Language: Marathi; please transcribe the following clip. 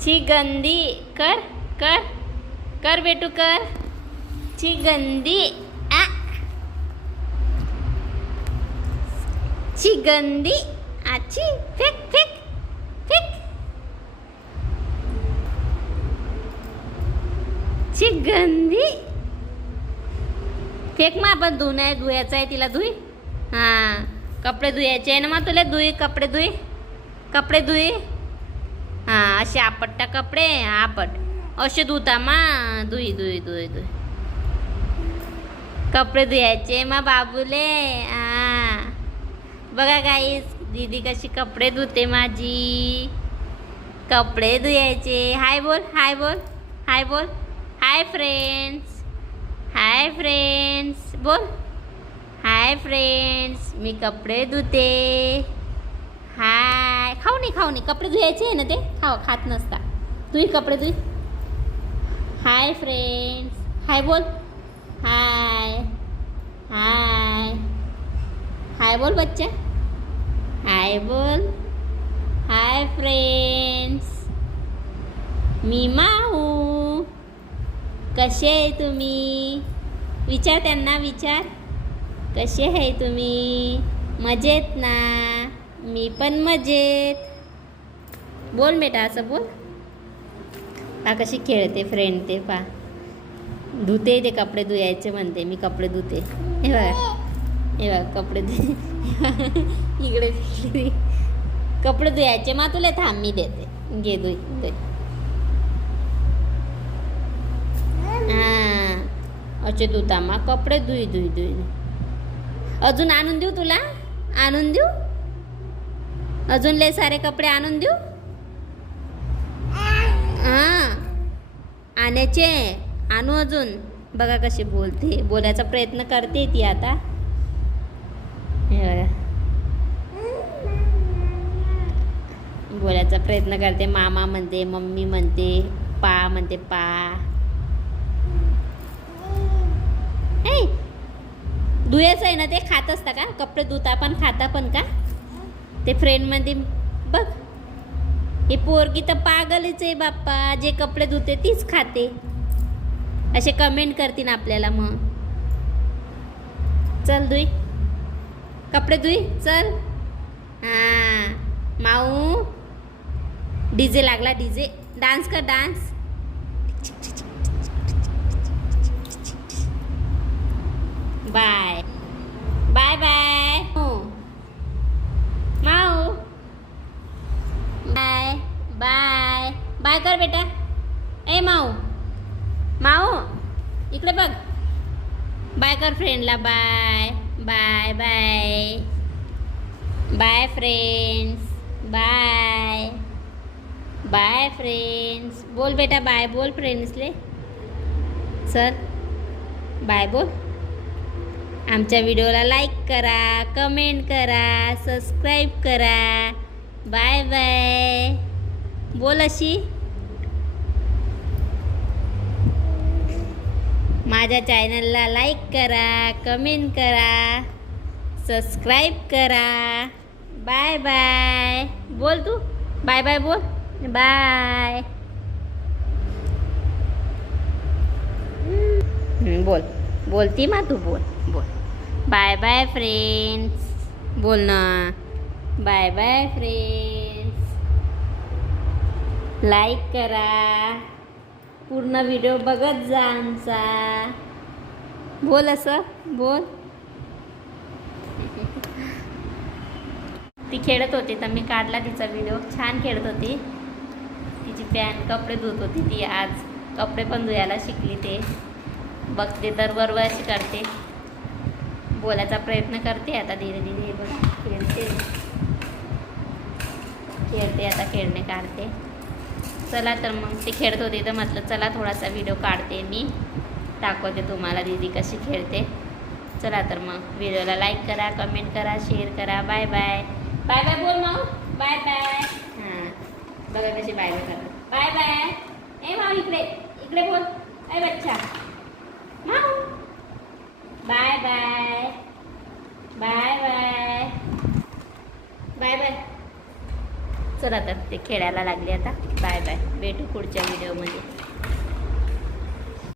ची गंदी कर कर कर बेटू कर. ची गंदी आ ची गंदी आची फेक फेक फेक. ची गंदी फेक मग आपण धुणं आहे धुयाचं आहे तिला धुई. कपडे धुयायचे आहे ना मग तुला? धुई कपडे धुई. कपडे धुई. हां असे आपटता कपडे आपट. असे धुता मा. धुई धुई धुई धुई. कपडे धुयायचे मग बाबूले. हां. बघा गाईस दीदी कशी कपडे धुते माझी. कपडे धुयायचे. हाय बोल हाय बोल. हाय बोल. हाय फ्रेंड्स हाय फ्रेंड्स बोल. हाय फ्रेंड्स मी कपडे धुते. हाय खाऊ नाही खाऊ नाही कपडे धुयायचे आहे ना ते? खाव खात नसता. तुही कपडे धुई. हाय फ्रेंड्स हाय बोल. हाय हाय हाय बोल बच्चा. हाय बोल. हाय फ्रेंड्स मी माऊ कसे आहे तुम्ही? विचार त्यांना विचार. कसे आहे तुम्ही? मजेत ना? मी पण मजेत. बोल बेटा असं बोल. हा कशी खेळते फ्रेंड ते पा धुते ते कपडे धुयायचे म्हणते मी कपडे धुते. हे बघा. हे बघ कपडे धु. इकडे कपडे धुयायचे मग तुला थांब मी देते. घे धुई धुई. हां. असे धुता मग कपडे धुई धुई धुई अजून आणून देऊ तुला? आणून देऊ? अजून लय सारे कपडे आणून देऊ? हां. आणायचे. आणू अजून. बघा कशी बोलते. बोलायचा प्रयत्न करते ती आता. हे. बोलायचा प्रयत्न करते. मामा म्हणते मम्मी म्हणते पा म्हणते पा हे धुयाचं आहे ना ते खात असता का? कपडे धुता पण खाता पण का? ते फ्रेंडमध्ये बघ. हे पोरगी तर पागलच आहे बाप्पा. जे कपडे धुते तीच खाते. असे कमेंट करतील आपल्याला मग. चल धुई कपडे धुई चल. हां. माऊ. डीजे लागला डीजे. डान्स कर डान्स. बाय बाय बाय माऊ बाय बाय बाय कर बेटा ए माऊ माऊ इकडे बघ बाय कर फ्रेंडला bye bye bye bye friends bye bye friends बोल बेटा बाय बोल फ्रेंड्सले सर बाय बोल आमच्या व्हिडिओला लाईक करा कमेंट करा सबस्क्राईब करा. Bye bye. बोल अशी. माझ्या चॅनलला लाईक करा कमेंट करा सबस्क्राईब करा. Bye bye. बोल तू. बाय बाय बोल. बाय. बोल. बोलती मा तू बोल बोल. बाय बाय फ्रेंड्स बोल ना. बाय बाय फ्रेंड्स लाईक करा. पूर्ण व्हिडिओ बघत जा आमचा. बोल असं. बोल. ती खेळत होती तर मी काढला तिचा व्हिडिओ छान खेळत होती. तिची पॅन कपडे धुत होती ती आज. कपडे पण धुयाला शिकली ते. बघते तर बरोबर अशी करते. बोलायचा प्रयत्न करते आता धीरे धीरे बघ खेळते. खेळते आता खेळणे काढते. चला तर मग ती खेळत होती तर म्हटलं चला थोडासा व्हिडिओ काढते मी. दाखवते तुम्हाला दीदी कशी खेळते. चला तर मग व्हिडिओला लाईक करा कमेंट करा शेअर करा. बाय बाय बाय बाय बोल माऊ. बाय बाय हां. बघा कशी बाय बाय करतात बाय बाय ए माऊ इकडे इकडे बोल. ए बच्चा. माऊ. Bye bye bye bye bye bye चला तर ते खेळायला लागले आता. बाय बाय भेटू पुढच्या व्हिडिओमध्ये